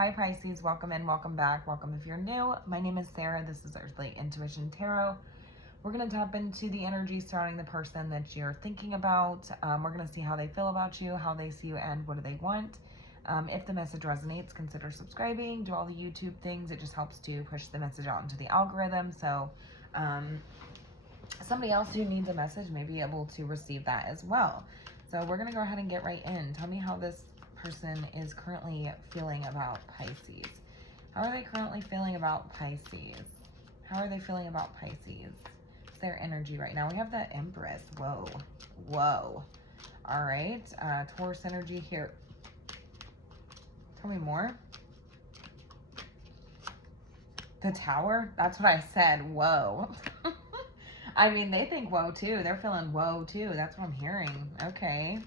Hi Pisces, welcome in, welcome back, welcome if you're new. My name is Sarah, this is Earthly Intuition Tarot. We're going to tap into the energy surrounding the person that you're thinking about. We're going to see how they feel about you, how they see you, and what do they want. If the message resonates, consider subscribing, do all the YouTube things. It just helps to push the message out into the algorithm. So somebody else who needs a message may be able to receive that as well. So we're going to go ahead and get right in. Tell me how this person is currently feeling about Pisces. How are they currently feeling about Pisces? How are they feeling about Pisces? It's their energy right now. We have the Empress. Whoa. Whoa. All right. Taurus energy here. Tell me more. The Tower? That's what I said. Whoa. I mean, they think whoa too. They're feeling whoa too. That's what I'm hearing. Okay.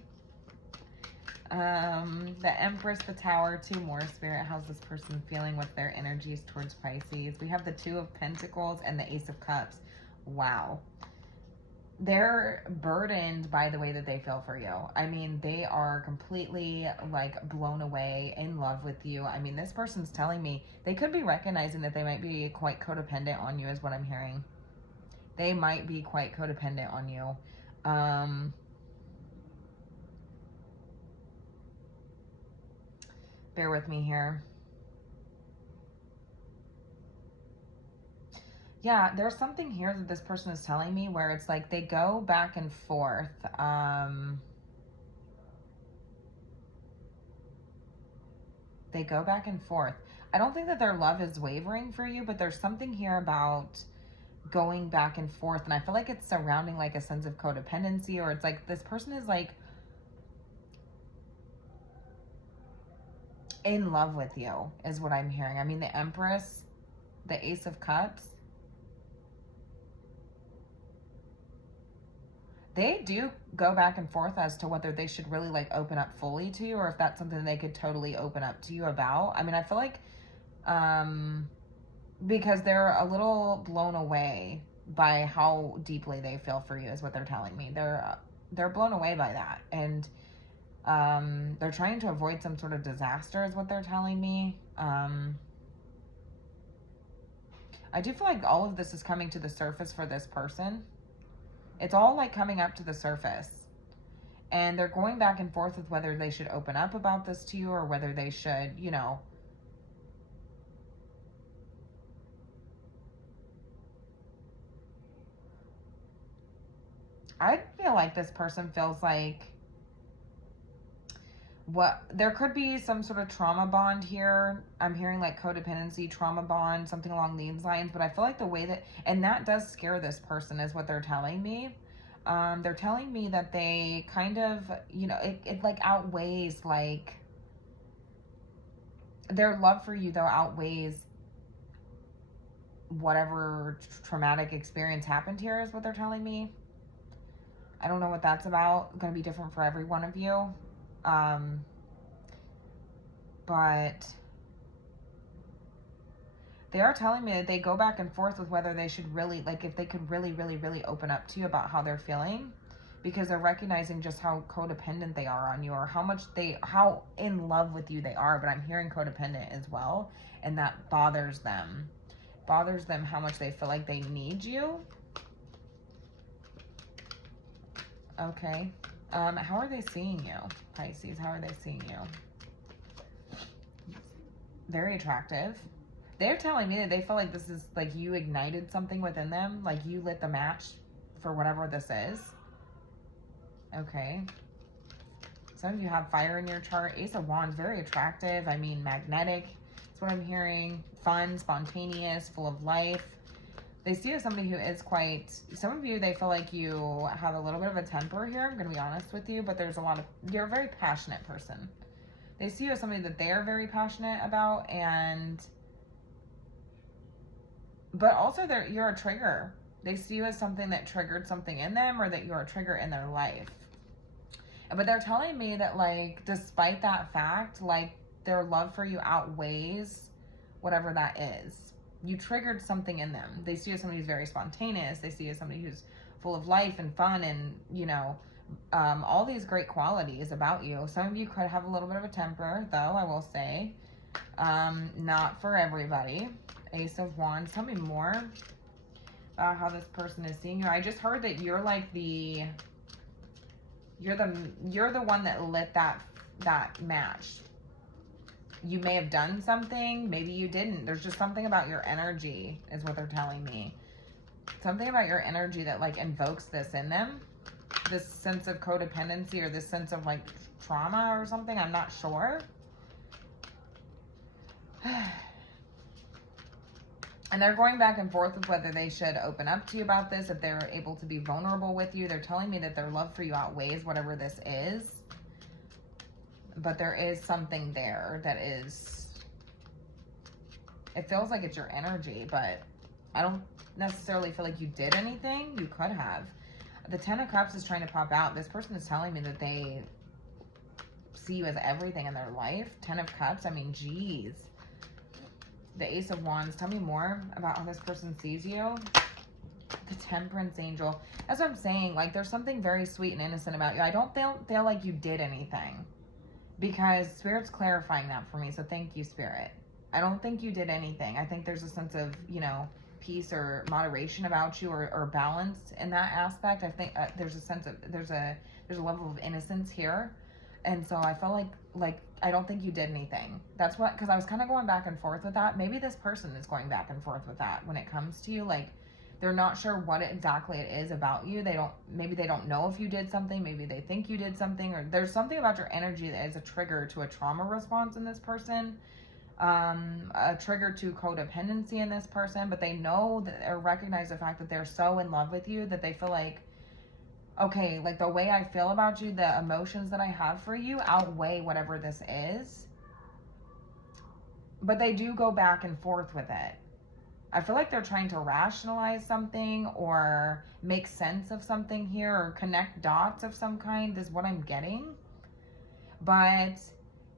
The Empress, the Tower, two more. Spirit, how's this person feeling with their energies towards Pisces? We have the Two of Pentacles and the Ace of Cups. Wow. They're burdened by the way that they feel for you. I mean, they are completely like blown away, in love with you. I mean, this person's telling me they could be recognizing that they might be quite codependent on you, is what I'm hearing. They might be quite codependent on you. Bear with me here. Yeah, there's something here that this person is telling me where it's like they go back and forth. They go back and forth. I don't think that their love is wavering for you, but there's something here about going back and forth. And I feel like it's surrounding like a sense of codependency, or it's like this person is like in love with you, is what I'm hearing. I mean, the Empress, the Ace of Cups. They do go back and forth as to whether they should really like open up fully to you, or if that's something they could totally open up to you about. I mean, I feel like because they're a little blown away by how deeply they feel for you, is what they're telling me. They're blown away by that, and they're trying to avoid some sort of disaster, is what they're telling me. I do feel like all of this is coming to the surface for this person. It's all like coming up to the surface, and they're going back and forth with whether they should open up about this to you, or whether they should, you know, I feel like this person feels like there could be some sort of trauma bond here. I'm hearing like codependency, trauma bond, something along these lines. But I feel like the way that, and that does scare this person, is what they're telling me. They're telling me that they kind of, you know, it like outweighs, like their love for you though outweighs whatever traumatic experience happened here, is what they're telling me. I don't know what that's about. Going to be different for every one of you. But they are telling me that they go back and forth with whether they should really, like, if they could really open up to you about how they're feeling, because they're recognizing just how codependent they are on you, or how in love with you they are. But I'm hearing codependent as well, and that bothers them. Bothers them how much they feel like they need you. Okay. How are they seeing you, Pisces? How are they seeing you? Very attractive. They're telling me that they feel like this is like you ignited something within them, like you lit the match for whatever this is. Okay. Some of you have fire in your chart. Ace of Wands, very attractive. I mean, magnetic. That's what I'm hearing. Fun, spontaneous, full of life. They see you as somebody who is quite, some of you, they feel like you have a little bit of a temper here. I'm going to be honest with you, but there's a lot of, you're a very passionate person. They see you as somebody that they are very passionate about, but also you're a trigger. They see you as something that triggered something in them, or that you're a trigger in their life. But they're telling me that, like, despite that fact, like, their love for you outweighs whatever that is. You triggered something in them. They see you as somebody who's very spontaneous. They see you as somebody who's full of life and fun, and, you know, all these great qualities about you. Some of you could have a little bit of a temper, though, I will say. Not for everybody. Ace of Wands. Tell me more about how this person is seeing you. I just heard that you're like you're the one that lit that match. You may have done something, maybe you didn't. There's just something about your energy is what they're telling me. Something about your energy that like invokes this in them. This sense of codependency or this sense of like trauma or something. I'm not sure. And they're going back and forth with whether they should open up to you about this, if they're able to be vulnerable with you. They're telling me that their love for you outweighs whatever this is. But there is something there that is, it feels like it's your energy, but I don't necessarily feel like you did anything. You could have. The Ten of Cups is trying to pop out. This person is telling me that they see you as everything in their life. Ten of Cups, I mean, geez. The Ace of Wands, tell me more about how this person sees you. The Temperance Angel. That's what I'm saying. Like, there's something very sweet and innocent about you. I don't feel like you did anything. Because Spirit's clarifying that for me. So thank you, Spirit. I don't think you did anything. I think there's a sense of, you know, peace or moderation about you, or balance in that aspect. I think there's a sense of, there's a level of innocence here. And so I felt like I don't think you did anything. That's what, because I was kind of going back and forth with that. Maybe this person is going back and forth with that when it comes to you. Like, they're not sure what exactly it is about you. Maybe they don't know if you did something. Maybe they think you did something, or there's something about your energy that is a trigger to a trauma response in this person. A trigger to codependency in this person, but they know that, or recognize the fact that they're so in love with you that they feel like, okay, like the way I feel about you, the emotions that I have for you outweigh whatever this is. But they do go back and forth with it. I feel like they're trying to rationalize something or make sense of something here, or connect dots of some kind is what I'm getting. But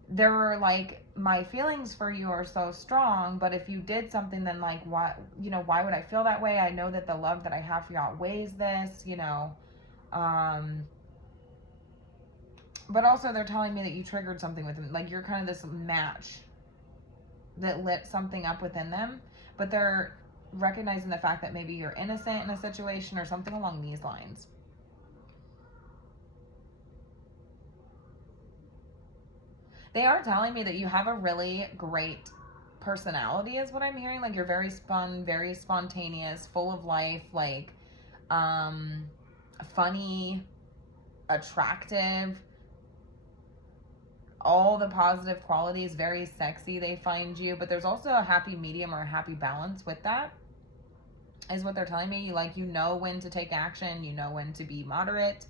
they're like, my feelings for you are so strong, but if you did something, then like, what, you know, why would I feel that way? I know that the love that I have for you outweighs this, you know. But also they're telling me that you triggered something with them. Like, you're kind of this match that lit something up within them, but they're recognizing the fact that maybe you're innocent in a situation or something along these lines. They are telling me that you have a really great personality is what I'm hearing. Like, you're very fun, very spontaneous, full of life, like, funny, attractive, all the positive qualities, very sexy, they find you. But there's also a happy medium or a happy balance with that, is what they're telling me. Like, you know when to take action, you know when to be moderate.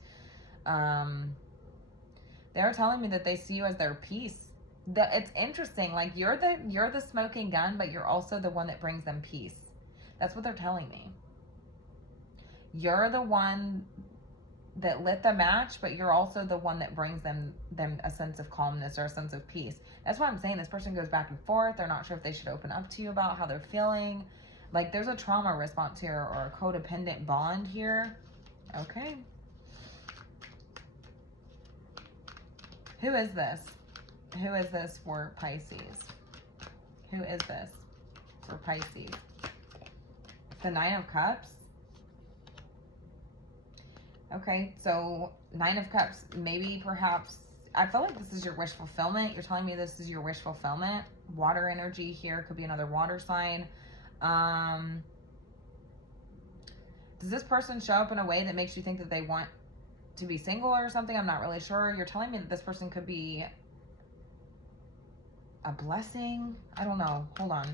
They're telling me that they see you as their peace. It's interesting. Like, you're the smoking gun, but you're also the one that brings them peace. That's what they're telling me. You're the one that lit the match, but you're also the one that brings them a sense of calmness or a sense of peace. That's what I'm saying. This person goes back and forth. They're not sure if they should open up to you about how they're feeling. Like, there's a trauma response here, or a codependent bond here. Okay. Who is this? Who is this for Pisces? Who is this for Pisces? The Nine of Cups. Okay, so Nine of Cups, maybe perhaps, I feel like this is your wish fulfillment. You're telling me this is your wish fulfillment. Water energy here, could be another water sign. Does this person show up in a way that makes you think that they want to be single or something? I'm not really sure. You're telling me that this person could be a blessing. I don't know. Hold on.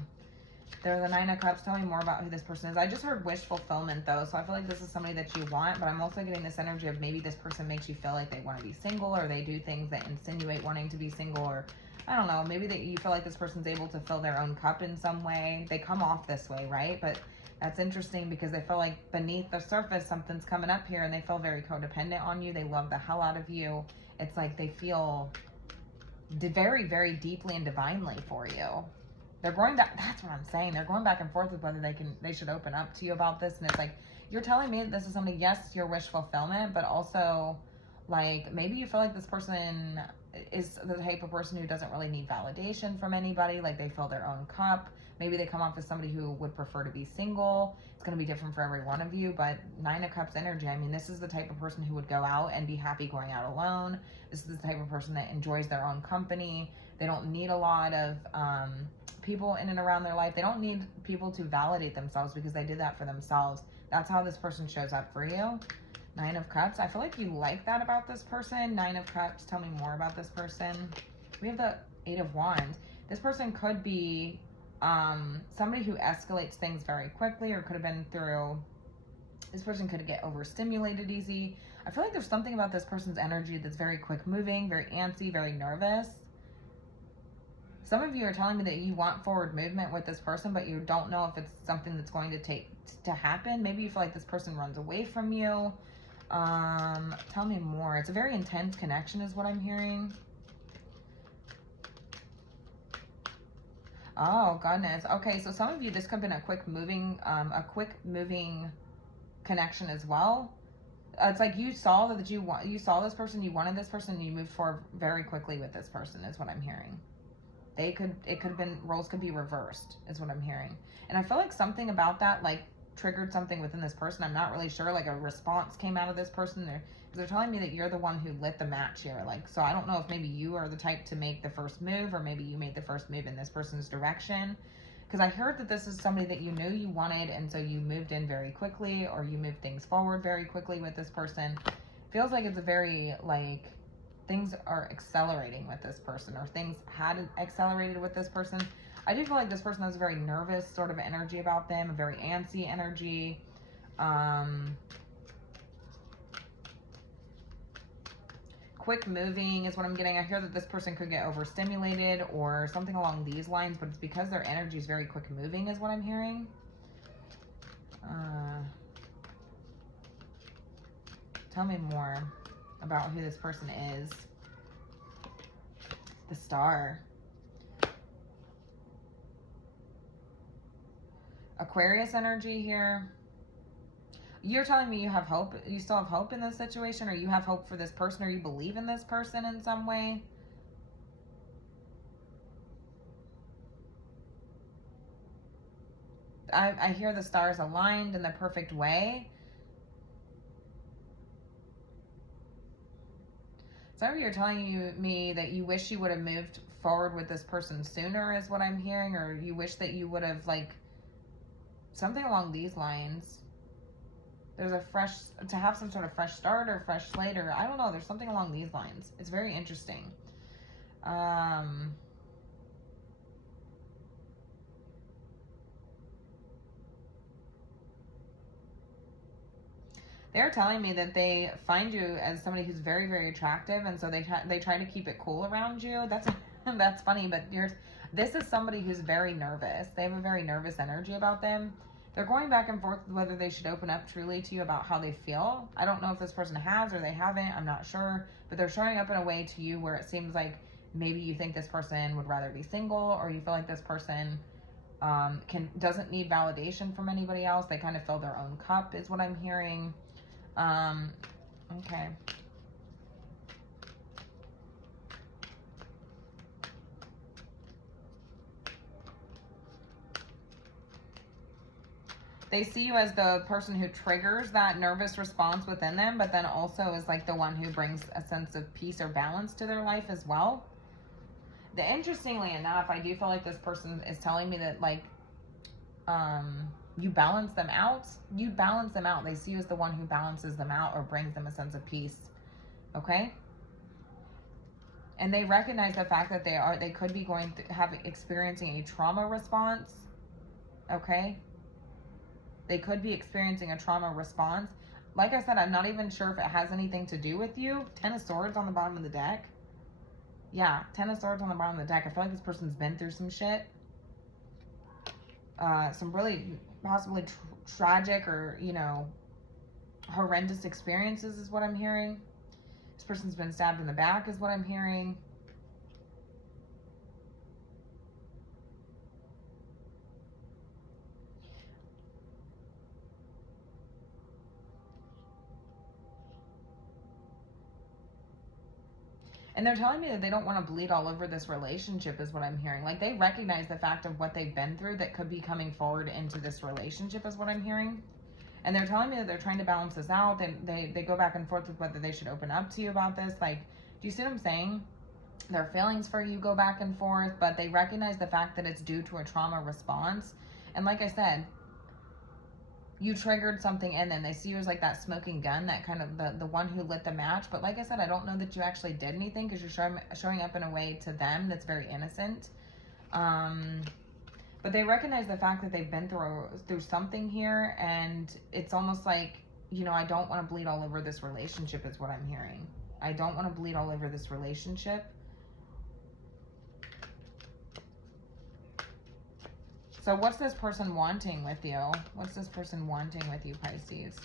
They're the Nine of Cups. Tell me more about who this person is. I just heard wish fulfillment though, so I feel like this is somebody that you want, but I'm also getting this energy of maybe this person makes you feel like they want to be single, or they do things that insinuate wanting to be single, or I don't know, maybe that you feel like this person's able to fill their own cup in some way. They come off this way, right? But that's interesting because they feel like beneath the surface something's coming up here, and they feel very codependent on you. They love the hell out of you. It's like they feel very, very deeply and divinely for you. They're going back, that's what I'm saying. They're going back and forth with whether they should open up to you about this. And it's like, you're telling me that this is something, yes, your wish fulfillment, but also Like, maybe you feel like this person is the type of person who doesn't really need validation from anybody. Like, they fill their own cup. Maybe they come off as somebody who would prefer to be single. It's going to be different for every one of you, but Nine of Cups energy, I mean, this is the type of person who would go out and be happy going out alone. This is the type of person that enjoys their own company. They don't need a lot of people in and around their life. They don't need people to validate themselves because they did that for themselves. That's how this person shows up for you. Nine of Cups. I feel like you like that about this person. Nine of Cups. Tell me more about this person. We have the Eight of Wands. This person could be somebody who escalates things very quickly, or could have been through, this person could get overstimulated easy. I feel like there's something about this person's energy that's very quick moving, very antsy, very nervous. Some of you are telling me that you want forward movement with this person, but you don't know if it's something that's going to take to happen. Maybe you feel like this person runs away from you. Tell me more. It's a very intense connection is what I'm hearing. Oh, goodness. Okay, so some of you, this could have been a quick moving connection as well. It's like you saw that you saw this person, you wanted this person, and you moved forward very quickly with this person is what I'm hearing. It could have been, roles could be reversed is what I'm hearing. And I feel like something about that, like, triggered something within this person. I'm not really sure, like a response came out of this person there, because they're telling me that you're the one who lit the match here. Like, so I don't know if maybe you are the type to make the first move, or maybe you made the first move in this person's direction, because I heard that this is somebody that you knew you wanted, and so you moved in very quickly, or you moved things forward very quickly with this person. Feels like it's a very, like, things are accelerating with this person, or things had accelerated with this person. I do feel like this person has a very nervous sort of energy about them, a very antsy energy. Quick moving is what I'm getting. I hear that this person could get overstimulated or something along these lines, but it's because their energy is very quick moving is what I'm hearing. Tell me more about who this person is. The Star. Aquarius energy here. You're telling me you have hope. You still have hope in this situation, or you have hope for this person, or you believe in this person in some way. I hear the stars aligned in the perfect way. Some of you are telling me that you wish you would have moved forward with this person sooner is what I'm hearing, or you wish that you would have, like, something along these lines. There's a fresh, to have some sort of fresh start or fresh slate, or I don't know, there's something along these lines. It's very interesting. They're telling me that they find you as somebody who's very, very attractive, and so they try to keep it cool around you. That's funny, but this is somebody who's very nervous. They have a very nervous energy about them. They're going back and forth whether they should open up truly to you about how they feel. I don't know if this person has or they haven't. I'm not sure, but they're showing up in a way to you where it seems like maybe you think this person would rather be single, or you feel like this person doesn't need validation from anybody else. They kind of fill their own cup is what I'm hearing. Okay. They see you as the person who triggers that nervous response within them, but then also is like the one who brings a sense of peace or balance to their life as well. Interestingly enough, I do feel like this person is telling me that, like, you balance them out. You balance them out. They see you as the one who balances them out or brings them a sense of peace. Okay? And they recognize the fact that they could be experiencing a trauma response. Okay? They could be experiencing a trauma response. Like I said, I'm not even sure if it has anything to do with you. 10 of Swords on the bottom of the deck. Yeah, 10 of Swords on the bottom of the deck. I feel like this person's been through some shit. Some really possibly tragic or, you know, horrendous experiences is what I'm hearing. This person's been stabbed in the back is what I'm hearing. And they're telling me that they don't want to bleed all over this relationship is what I'm hearing. Like, they recognize the fact of what they've been through that could be coming forward into this relationship is what I'm hearing. And they're telling me that they're trying to balance this out. They go back and forth with whether they should open up to you about this. Like, do you see what I'm saying? Their feelings for you go back and forth, but they recognize the fact that it's due to a trauma response. And like I said, you triggered something in them. They see you as like that smoking gun, that kind of the one who lit the match. But like I said, I don't know that you actually did anything, because you're showing up in a way to them that's very innocent. But they recognize the fact that they've been through something here, and it's almost like, you know, I don't want to bleed all over this relationship is what I'm hearing. I don't want to bleed all over this relationship. So what's this person wanting with you? What's this person wanting with you, Pisces?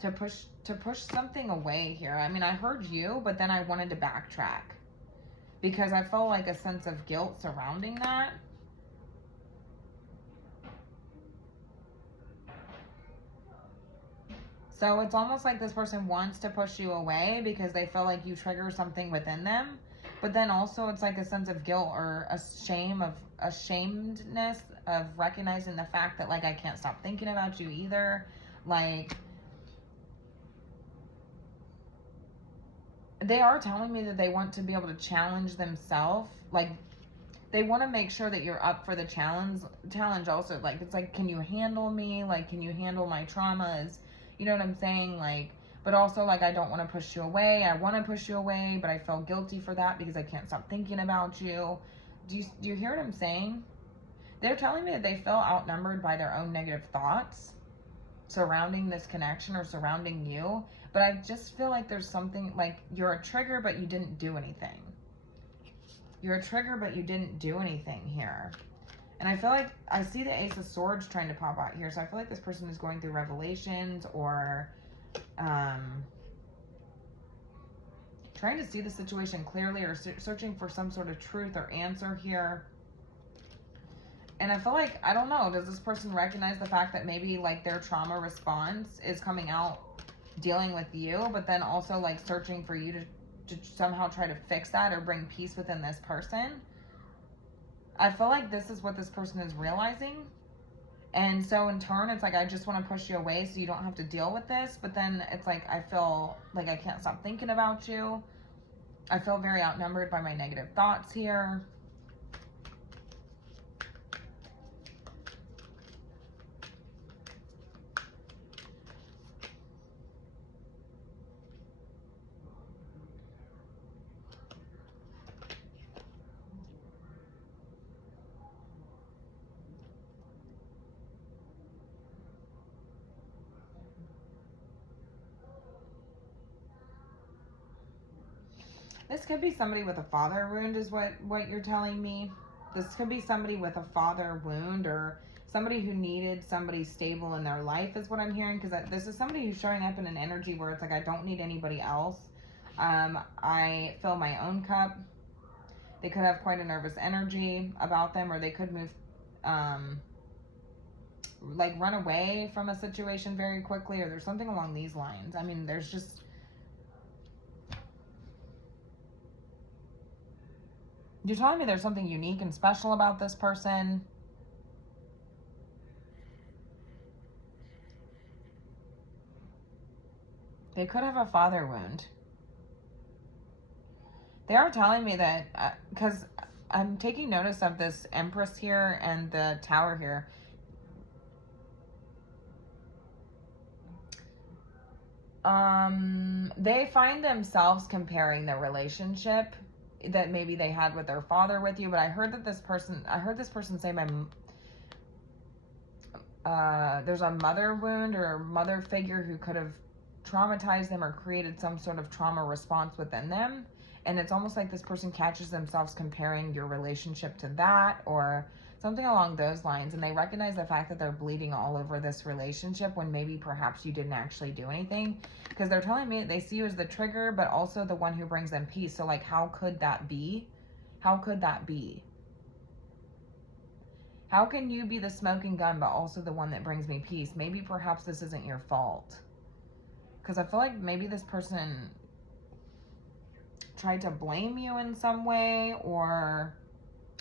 To push something away here. I mean, I heard you, but then I wanted to backtrack, because I felt like a sense of guilt surrounding that. So it's almost like this person wants to push you away because they feel like you trigger something within them. But then also it's like a sense of guilt or a ashamedness of recognizing the fact that, like, I can't stop thinking about you either. Like, they are telling me that they want to be able to challenge themselves. Like, they want to make sure that you're up for the challenge also. Like, it's like, can you handle me? Like, can you handle my traumas? You know what I'm saying? Like, but also, like, I don't want to push you away. I want to push you away, but I feel guilty for that because I can't stop thinking about you. Do you hear what I'm saying? They're telling me that they feel outnumbered by their own negative thoughts surrounding this connection or surrounding you. But I just feel like there's something, like, you're a trigger, but you didn't do anything. You're a trigger, but you didn't do anything here. And I feel like I see the Ace of Swords trying to pop out here. So I feel like this person is going through revelations or trying to see the situation clearly, or searching for some sort of truth or answer here. And I feel like, I don't know, does this person recognize the fact that maybe, like, their trauma response is coming out dealing with you, but then also, like, searching for you to somehow try to fix that or bring peace within this person? I feel like this is what this person is realizing. And so in turn, it's like, I just want to push you away so you don't have to deal with this. But then it's like, I feel like I can't stop thinking about you. I feel very outnumbered by my negative thoughts here. This could be somebody with a father wound is what you're telling me. This could be somebody with a father wound, or somebody who needed somebody stable in their life is what I'm hearing. Because this is somebody who's showing up in an energy where it's like, I don't need anybody else. I fill my own cup. They could have quite a nervous energy about them, or they could move, like, run away from a situation very quickly, or there's something along these lines. I mean, there's just... You're telling me there's something unique and special about this person. They could have a father wound. They are telling me that, because I'm taking notice of this Empress here and the Tower here. They find themselves comparing the relationship that maybe they had with their father with you, but I heard this person say there's a mother wound or a mother figure who could have traumatized them or created some sort of trauma response within them. And it's almost like this person catches themselves comparing your relationship to that or something along those lines. And they recognize the fact that they're bleeding all over this relationship when maybe perhaps you didn't actually do anything. Because they're telling me they see you as the trigger, but also the one who brings them peace. So, like, how could that be? How could that be? How can you be the smoking gun, but also the one that brings me peace? Maybe perhaps this isn't your fault. Because I feel like maybe this person tried to blame you in some way, or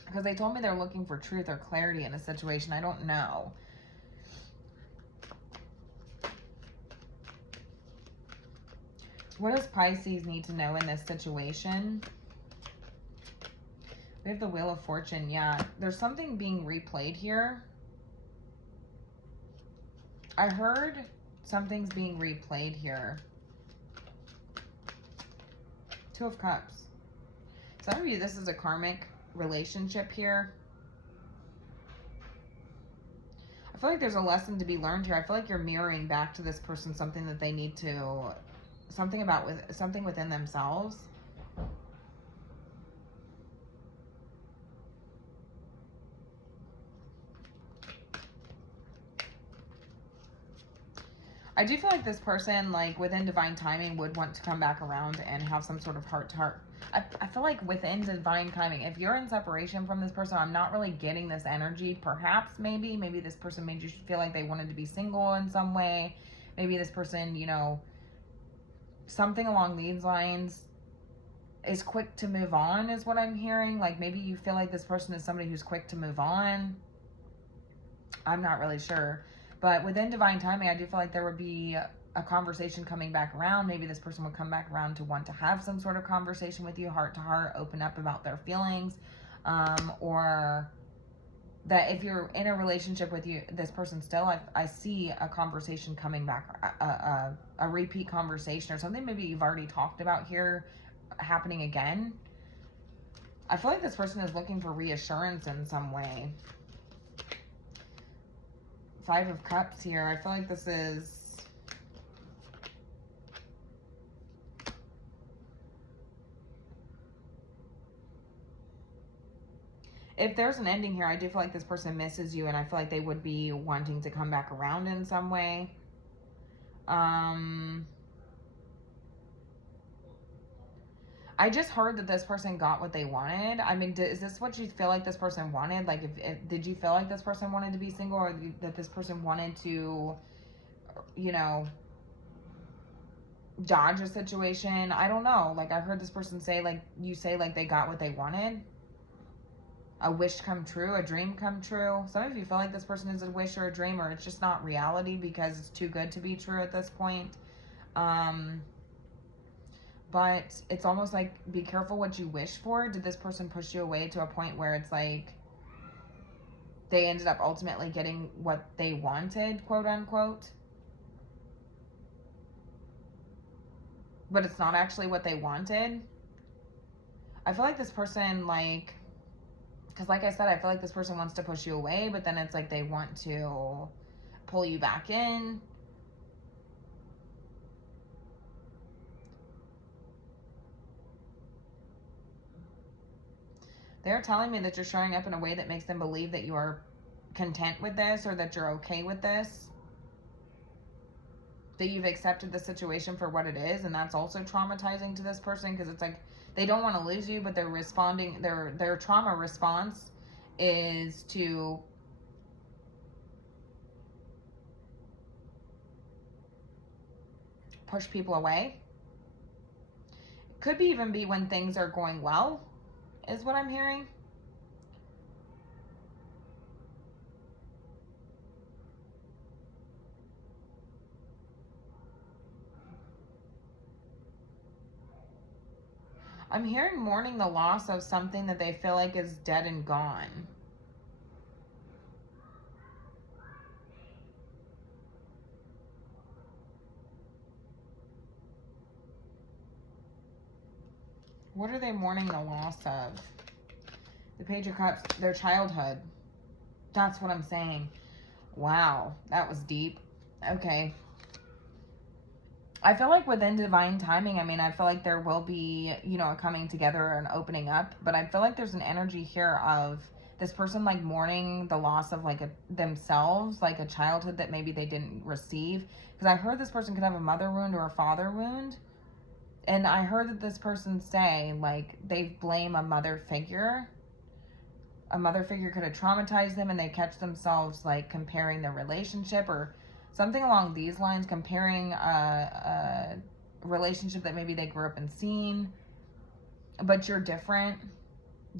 because they told me they're looking for truth or clarity in a situation. I don't know. What does Pisces need to know in this situation? We have the Wheel of Fortune. Yeah, there's something being replayed here. I heard something's being replayed here. Two of Cups. Some of you, this is a karmic relationship here. I feel like there's a lesson to be learned here. I feel like you're mirroring back to this person something that they need to, something within themselves. I do feel like this person, like, within divine timing, would want to come back around and have some sort of heart-to-heart. I feel like within divine timing, if you're in separation from this person, I'm not really getting this energy. Perhaps, maybe this person made you feel like they wanted to be single in some way. Maybe this person, you know, something along these lines, is quick to move on, is what I'm hearing. Like, maybe you feel like this person is somebody who's quick to move on. I'm not really sure. But within divine timing, I do feel like there would be a conversation coming back around. Maybe this person would come back around to want to have some sort of conversation with you, heart to heart, open up about their feelings. Or that if you're in a relationship with this person still, I see a conversation coming back, a repeat conversation or something maybe you've already talked about here happening again. I feel like this person is looking for reassurance in some way. Five of Cups here. I feel like this is... If there's an ending here, I do feel like this person misses you, and I feel like they would be wanting to come back around in some way. I just heard that this person got what they wanted. I mean, is this what you feel like this person wanted? Like, did you feel like this person wanted to be single, or that this person wanted to, you know, dodge a situation? I don't know. Like, I heard this person say, like, you say, like, they got what they wanted. A wish come true, a dream come true. Some of you feel like this person is a wish or a dream, or it's just not reality because it's too good to be true at this point. But it's almost like, be careful what you wish for. Did this person push you away to a point where it's like they ended up ultimately getting what they wanted, quote unquote? But it's not actually what they wanted. I feel like this person, like, because like I said, I feel like this person wants to push you away, but then it's like they want to pull you back in. They're telling me that you're showing up in a way that makes them believe that you are content with this, or that you're okay with this. That you've accepted the situation for what it is, and that's also traumatizing to this person, because it's like they don't want to lose you, but they're responding, their trauma response is to push people away. Could be even be when things are going well, is what I'm hearing. I'm hearing mourning the loss of something that they feel like is dead and gone. What are they mourning the loss of? The Page of Cups, their childhood. That's what I'm saying. Wow, that was deep. Okay. I feel like within divine timing, I mean, I feel like there will be, you know, a coming together and opening up. But I feel like there's an energy here of this person, like, mourning the loss of, like, themselves, like a childhood that maybe they didn't receive. Because I heard this person could have a mother wound or a father wound. And I heard that this person say, like, they blame a mother figure. A mother figure could have traumatized them, and they catch themselves, like, comparing their relationship or something along these lines, comparing a relationship that maybe they grew up and seen but you're different.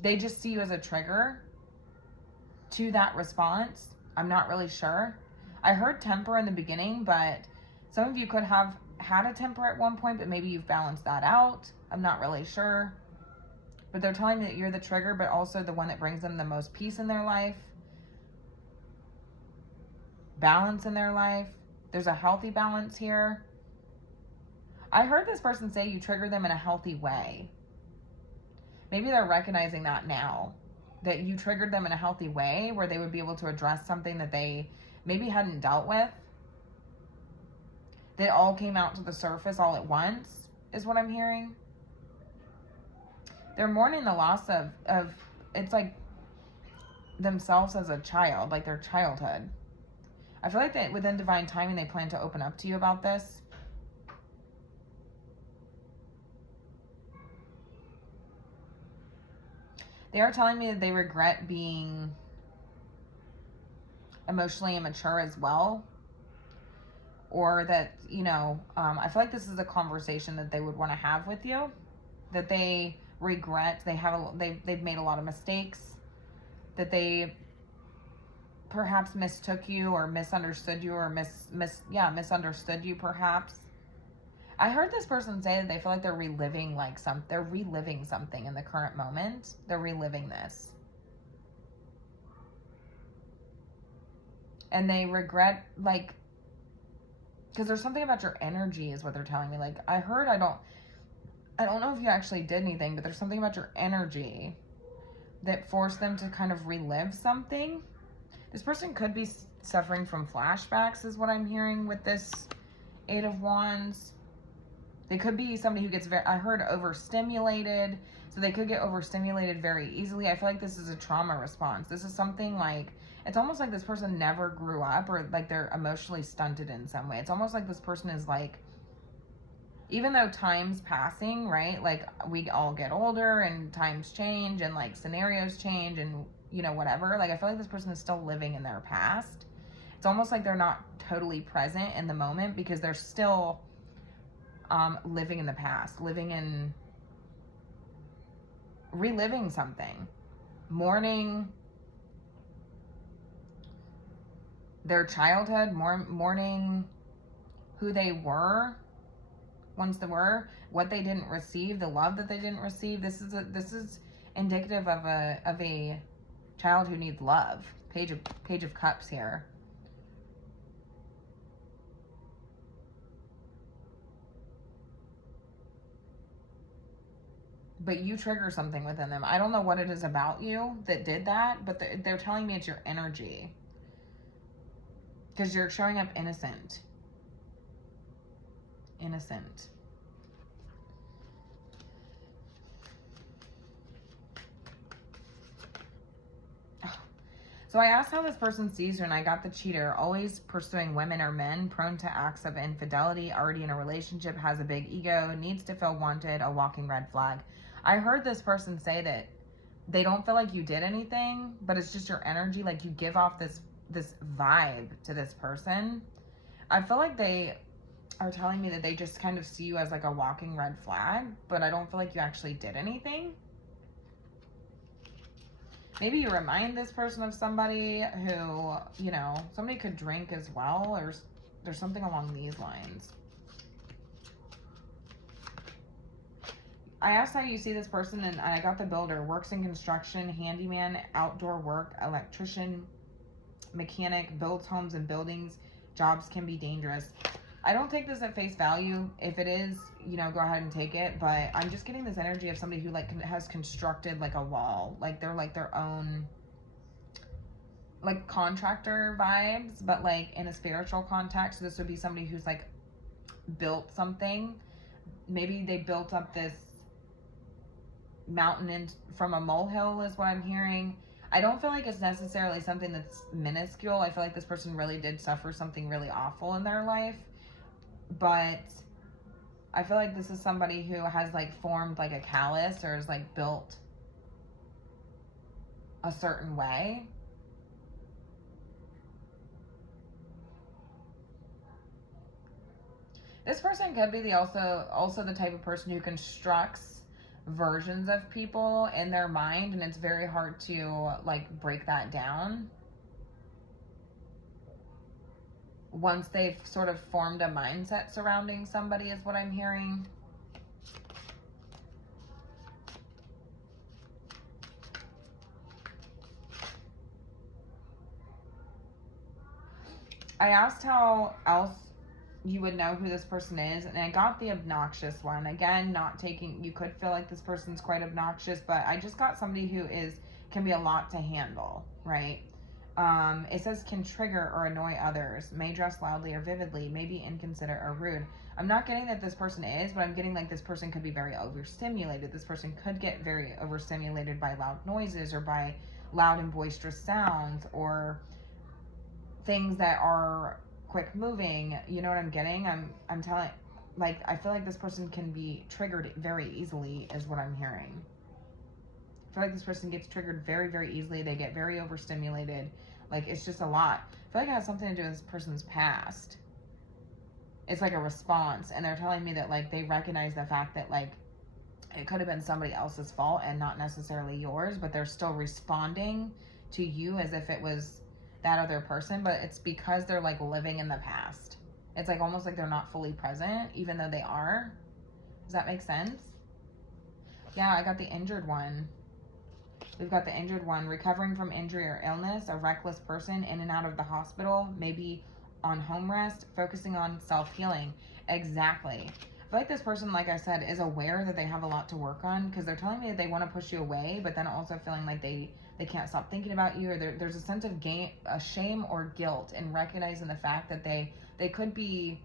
They just see you as a trigger to that response. I'm not really sure. I heard temper in the beginning, but some of you could have had a temper at one point, but maybe you've balanced that out. I'm not really sure. But they're telling me that you're the trigger, but also the one that brings them the most peace in their life, balance in their life. There's a healthy balance here. I heard this person say you trigger them in a healthy way. Maybe they're recognizing that now, that you triggered them in a healthy way where they would be able to address something that they maybe hadn't dealt with. That all came out to the surface all at once is what I'm hearing. They're mourning the loss of it's like themselves as a child, like their childhood. I feel like that within divine timing, they plan to open up to you about this. They are telling me that they regret being emotionally immature as well. Or that, you know, I feel like this is a conversation that they would want to have with you. That they regret, they've made a lot of mistakes. That they perhaps mistook you or misunderstood you or misunderstood you perhaps. I heard this person say that they feel like they're reliving something in the current moment. They're reliving this. And they regret, like, because there's something about your energy is what they're telling me. Like, I don't know if you actually did anything, but there's something about your energy that forced them to kind of relive something. This person could be suffering from flashbacks is what I'm hearing with this Eight of Wands. They could be somebody who gets I heard overstimulated. So they could get overstimulated very easily. I feel like this is a trauma response. This is something like, it's almost like this person never grew up, or like they're emotionally stunted in some way. It's almost like this person is like, even though time's passing, right? Like we all get older and times change and like scenarios change and, you know, whatever. Like I feel like this person is still living in their past. It's almost like they're not totally present in the moment because they're still living in the past, reliving something, mourning their childhood, mourning who they were once they were, what they didn't receive, the love that they didn't receive. This is indicative of a child who needs love. Page of Cups here. But you trigger something within them. I don't know what it is about you that did that, but they're telling me it's your energy. Because you're showing up innocent. Innocent. So I asked how this person sees you, and I got the cheater. Always pursuing women or men, prone to acts of infidelity, already in a relationship, has a big ego, needs to feel wanted, a walking red flag. I heard this person say that they don't feel like you did anything, but it's just your energy. Like you give off this vibe to this person. I feel like they are telling me that they just kind of see you as like a walking red flag, but I don't feel like you actually did anything. Maybe you remind this person of somebody who, you know, somebody could drink as well, or there's something along these lines. I asked how you see this person, and I got the builder. Works in construction, handyman, outdoor work, electrician, mechanic, builds homes and buildings. Jobs can be dangerous. I don't take this at face value. If it is, you know, go ahead and take it. But I'm just getting this energy of somebody who like has constructed like a wall. Like they're like their own like contractor vibes, but like in a spiritual context. So this would be somebody who's like built something. Maybe they built up this mountain from a molehill is what I'm hearing. I don't feel like it's necessarily something that's minuscule. I feel like this person really did suffer something really awful in their life. But I feel like this is somebody who has like formed like a callus or is like built a certain way. This person could be also the type of person who constructs versions of people in their mind, and it's very hard to like break that down once they've sort of formed a mindset surrounding somebody, is what I'm hearing. I asked how else you would know who this person is, and I got the obnoxious one. Again, not taking, you could feel like this person's quite obnoxious, but I just got somebody who can be a lot to handle, right? It says can trigger or annoy others, may dress loudly or vividly, may be inconsiderate or rude. I'm not getting that this person is, but I'm getting like this person could be very overstimulated. This person could get very overstimulated by loud noises or by loud and boisterous sounds or things that are quick moving. You know what I'm getting? I'm telling, like, I feel like this person can be triggered very easily is what I'm hearing. I feel like this person gets triggered very, very easily. They get very overstimulated. Like, it's just a lot. I feel like it has something to do with this person's past. It's like a response, and they're telling me that like they recognize the fact that like it could have been somebody else's fault and not necessarily yours, but they're still responding to you as if it was that other person, but it's because they're like living in the past. It's like almost like they're not fully present, even though they are. Does that make sense? Yeah, I got the injured one. We've got the injured one. Recovering from injury or illness, a reckless person in and out of the hospital, maybe on home rest, focusing on self-healing. Exactly. I feel like this person, like I said, is aware that they have a lot to work on, because they're telling me that they want to push you away, but then also feeling like they can't stop thinking about you, or there's a sense of a shame or guilt in recognizing the fact that they could be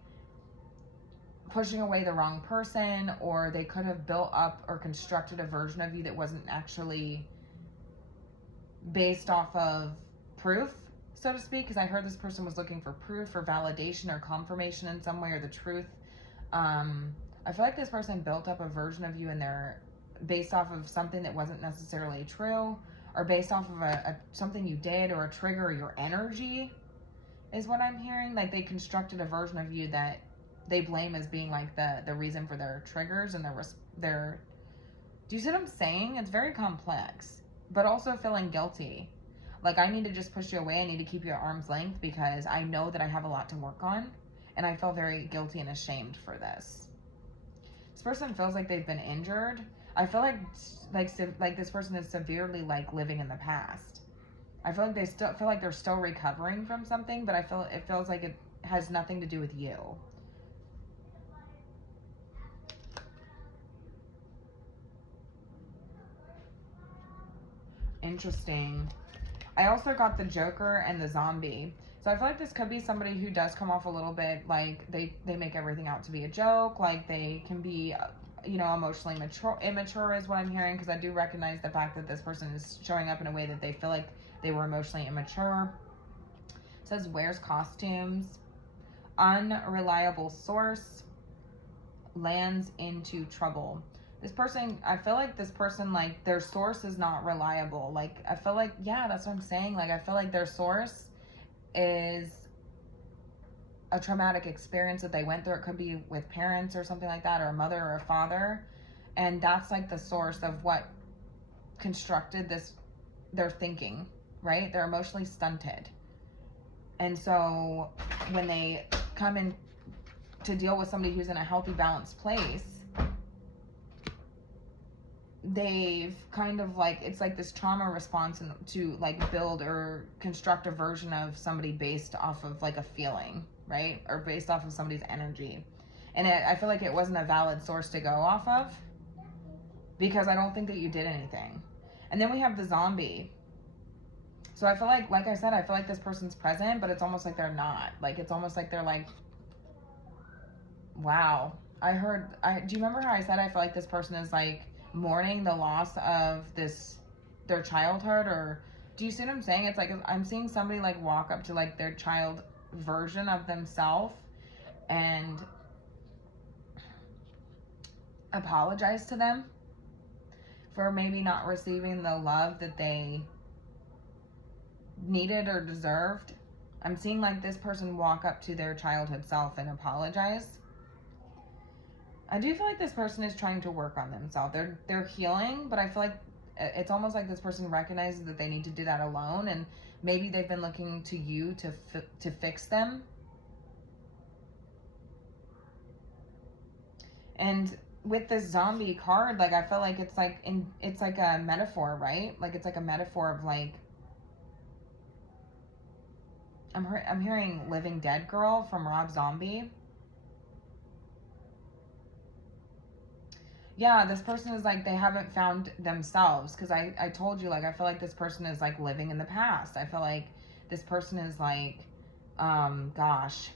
pushing away the wrong person, or they could have built up or constructed a version of you that wasn't actually based off of proof, so to speak, because I heard this person was looking for proof or validation or confirmation in some way, or the truth. I feel like this person built up a version of you in there based off of something that wasn't necessarily true, or based off of something you did, or a trigger, or your energy is what I'm hearing. Like they constructed a version of you that they blame as being like the reason for their triggers and their do you see what I'm saying? It's very complex, but also feeling guilty. Like I need to just push you away. I need to keep you at arm's length because I know that I have a lot to work on, and I feel very guilty and ashamed for this. This person feels like they've been injured. I feel like this person is severely like living in the past. I feel like they still feel like they're still recovering from something, but it feels like it has nothing to do with you. Interesting. I also got the Joker and the Zombie. So I feel like this could be somebody who does come off a little bit like they make everything out to be a joke. Like they can be, emotionally immature is what I'm hearing, because I do recognize the fact that this person is showing up in a way that they feel like they were emotionally immature. It says wears costumes, unreliable source, lands into trouble. This person, I feel like this person, like their source is not reliable. Like I feel like, yeah, that's what I'm saying. Like I feel like their source is a traumatic experience that they went through. It could be with parents or something like that, or a mother or a father, and that's like the source of what constructed their thinking, right? They're emotionally stunted, and so when they come in to deal with somebody who's in a healthy, balanced place, they've kind of like, it's like this trauma response to like build or construct a version of somebody based off of like a feeling, right? Or based off of somebody's energy. And I feel like it wasn't a valid source to go off of, because I don't think that you did anything. And then we have the Zombie. So I feel like I said, I feel like this person's present, but it's almost like they're not. Like it's almost like they're like, wow. Do you remember how I said I feel like this person is like mourning the loss of their childhood? Or do you see what I'm saying? It's like I'm seeing somebody like walk up to like their child version of themselves and apologize to them for maybe not receiving the love that they needed or deserved. I'm seeing like this person walk up to their childhood self and apologize. I do feel like this person is trying to work on themselves. They're healing, but I feel like it's almost like this person recognizes that they need to do that alone, and maybe they've been looking to you to fix them. And with this zombie card, like I feel like it's like a metaphor, right? Like it's like a metaphor of like I'm hearing Living Dead Girl from Rob Zombie. Yeah, this person is like, they haven't found themselves, because I told you, like, I feel like this person is like living in the past. I feel like this person is like, gosh,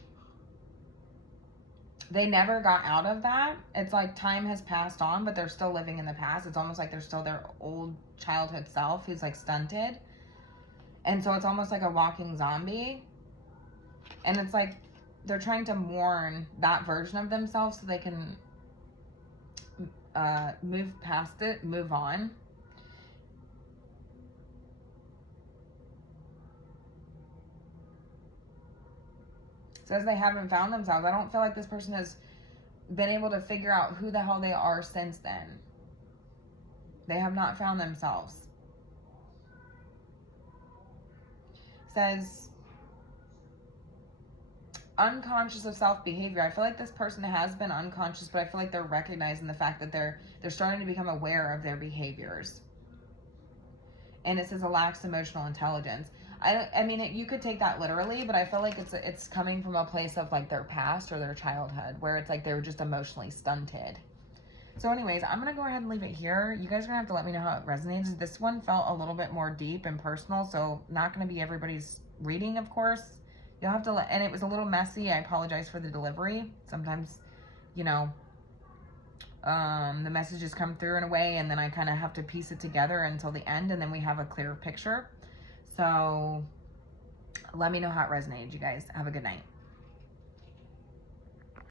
they never got out of that. It's like time has passed on, but they're still living in the past. It's almost like they're still their old childhood self who's like stunted. And so it's almost like a walking zombie. And it's like they're trying to mourn that version of themselves so they can move past it, move on. It says they haven't found themselves. I don't feel like this person has been able to figure out who the hell they are since then. They have not found themselves. It says unconscious of self-behavior. I feel like this person has been unconscious, but I feel like they're recognizing the fact that they're starting to become aware of their behaviors. And it says a lacks emotional intelligence. I mean, you could take that literally, but I feel like it's coming from a place of like their past or their childhood, where it's like they were just emotionally stunted. So anyways, I'm going to go ahead and leave it here. You guys are going to have to let me know how it resonates. This one felt a little bit more deep and personal, so not going to be everybody's reading, of course. You'll have to and it was a little messy. I apologize for the delivery. Sometimes, you know, the messages come through in a way, and then I kind of have to piece it together until the end, and then we have a clear picture. So let me know how it resonated, you guys. Have a good night.